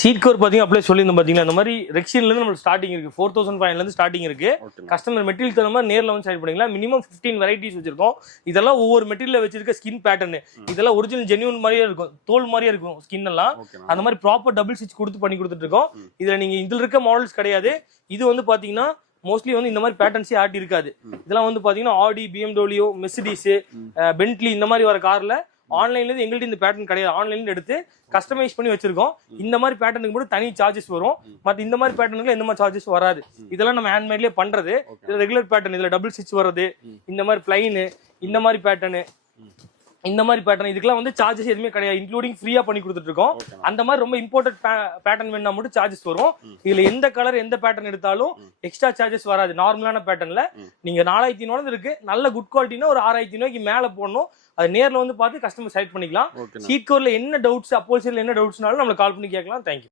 Seat cover பாத்தீங்க அப்படியே சொல்லியிருந்தோம் பாத்தீங்கன்னா இந்த மாதிரி ரெக்ஷன்ல இருந்து நம்ம ஸ்டார்டிங் இருக்கு 4500 இருந்து ஸ்டார்டிங் இருக்கு. கஸ்டமர் மெட்டீரியல் தகுந்த மாதிரி நேர்ல வந்து செலக்ட் பண்ணிக்கலாம். மினிமம் 15 வெரைட்டிஸ் வச்சிருக்கோம். இதெல்லாம் ஒவ்வொரு மெட்டீரியல் வச்சிருக்க ஸ்கின் பேட்டர்ன். இதெல்லாம் ஒரிஜினல் ஜென்யூன் மாதிரியே இருக்கும், தோல் மாதிரியே இருக்கும் ஸ்கின் எல்லாம். அந்த மாதிரி ப்ராப்பர் டபுள் ஸ்டிச் கொடுத்து பண்ணி கொடுத்துட்டு இருக்கோம். இதுல நீங்க இதுல இருக்க மாடல்ஸ் கிடையாது. இது வந்து பாத்தீங்கன்னா மோஸ்ட்லி வந்து இந்த மாதிரி பேட்டர்ன்ஸே ஆட்டி இருக்காது. இதெல்லாம் வந்து பாத்தீங்கன்னா ஆடி, BMW, மெர்சிடிஸ், பென்ட்லி இந்த மாதிரி வர கார்ல ஆன்லைன்ல இருந்து எங்கள்ட்ட இந்த பேட்டர்ன் கிடையாது. ஆன்லைன்ல இருந்து எடுத்து கஸ்டமைஸ் பண்ணி வச்சிருக்கோம். இந்த மாதிரி பேட்டர்னுக்கு மட்டும் தனி சார்ஜஸ் வரும். மற்ற இந்த மாதிரி பேட்டர்னுக்கு எந்த மாதிரி சார்ஜஸ் வராது. இதெல்லாம் நம்ம ஹேண்ட்மேட்லயே பண்றது. இது ரெகுலர் பேட்டர்ன். இதுல டபுள் ஸ்டிச் வர்றது, இந்த மாதிரி பிளைன், இந்த மாதிரி பேட்டர்ன், இந்த மாதிரி பேட்டர்ன், இதுக்கெல்லாம் வந்து சார்ஜஸ் எதுவுமே கிடையாது. இன்க்ளூடிங் ஃப்ரீயா பண்ணி கொடுத்துட்டு இருக்கோம். அந்த மாதிரி ரொம்ப இம்பார்ட்டன்ட் பேட்டர்ன் வேணா மட்டும் சார்ஜஸ் வரும். இதுல எந்த கலர் எந்த பேட்டர்ன் எடுத்தாலும் எக்ஸ்ட்ரா சார்ஜஸ் வராது. நார்மலான பேட்டர்ன்ல நீங்க 4500 இருக்கு, நல்ல குட் குவாலிட்டினா ஒரு 6500 மேல போடணும். அது நேர்ல வந்து பார்த்து கஸ்டமர் செலக்ட் பண்ணிக்கலாம். சீட் கவர்ல என்ன டவுட்ஸ், அப்போல்சரில என்ன டவுட்ஸ்னாலும் நம்மள கால் பண்ணி கேட்கலாம். தேங்க்யூ.